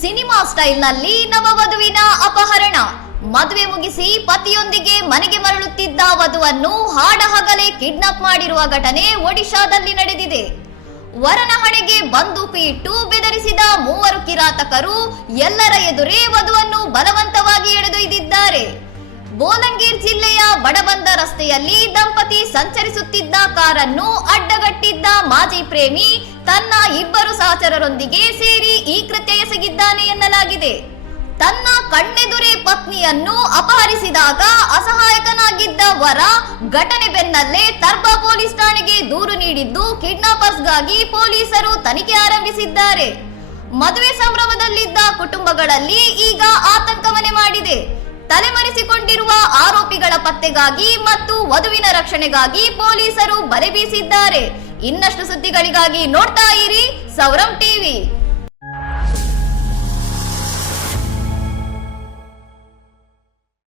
Cinema ಸ್ಟೈಲ್ನಲ್ಲಿ ನವವಧುವಿನ ಅಪಹರಣ. ಮದುವೆ ಮುಗಿಸಿ ಪತಿಯೊಂದಿಗೆ ಮನೆಗೆ ಮರಳುತ್ತಿದ್ದ ವಧುವನ್ನು ಹಾಡಹಗಲೇ ಕಿಡ್ನಾಪ್ ಮಾಡಿರುವ ಘಟನೆ ಒಡಿಶಾದಲ್ಲಿ ನಡೆದಿದೆ. ವರನ ಹಣೆಗೆ ಬಂದೂಕು ಇಟ್ಟು ಬೆದರಿಸಿದ ಮೂವರು ಕಿರಾತಕರು ಎಲ್ಲರ ಎದುರೇ ವಧುವನ್ನು ಬಲವಂತವಾಗಿ ಎಳೆದೊಯ್ದಿದ್ದಾರೆ. ಬೋಲಂಗೀರ್ ಜಿಲ್ಲೆಯ ಬಡಬಂದ ರಸ್ತೆಯಲ್ಲಿ ದಂಪತಿ ಸಂಚರಿಸುತ್ತಿದ್ದ ಕಾರನ್ನು ಅಡ್ಡಗಟ್ಟಿದ್ದ ಮಾಜಿ ಪ್ರೇಮಿ ತನ್ನ ಇಬ್ಬರು ಸಹಚರರೊಂದಿಗೆ ಸೇರಿ ಈ ಕೃತ್ಯ ಎಸಗಿದ್ದಾನೆ ಎನ್ನಲಾಗಿದೆ. ತನ್ನ ಕಣ್ಣೆದುರೇ ಪತ್ನಿಯನ್ನು ಅಪಹರಿಸಿದಾಗ ಅಸಹಾಯಕನಾಗಿದ್ದ ವರ ಘಟನೆ ಬೆನ್ನಲ್ಲೇ ತರ್ಬಾ ಪೊಲೀಸ್ ಠಾಣೆಗೆ ದೂರು ನೀಡಿದ್ದು ಕಿಡ್ನಾಪರ್ಸ್ಗಾಗಿ ಪೊಲೀಸರು ತನಿಖೆ ಆರಂಭಿಸಿದ್ದಾರೆ. ಮದುವೆ ಸಂಭ್ರಮದಲ್ಲಿದ್ದ ಕುಟುಂಬಗಳಲ್ಲಿ ಈಗ ಆತಂಕ ಮನೆ ಮಾಡಿದೆ. ತಲೆಮರೆಸಿಕೊಂಡಿರುವ ಆರೋಪಿಗಳ ಪತ್ತೆಗಾಗಿ ಮತ್ತು ವಧುವಿನ ರಕ್ಷಣೆಗಾಗಿ ಪೊಲೀಸರು ಬಲೆ ಬೀಸಿದ್ದಾರೆ. ಇನ್ನಷ್ಟು ಸುದ್ದಿಗಳಿಗಾಗಿ ನೋಡ್ತಾ ಇರಿ ಸೌರಂ ಟಿವಿ.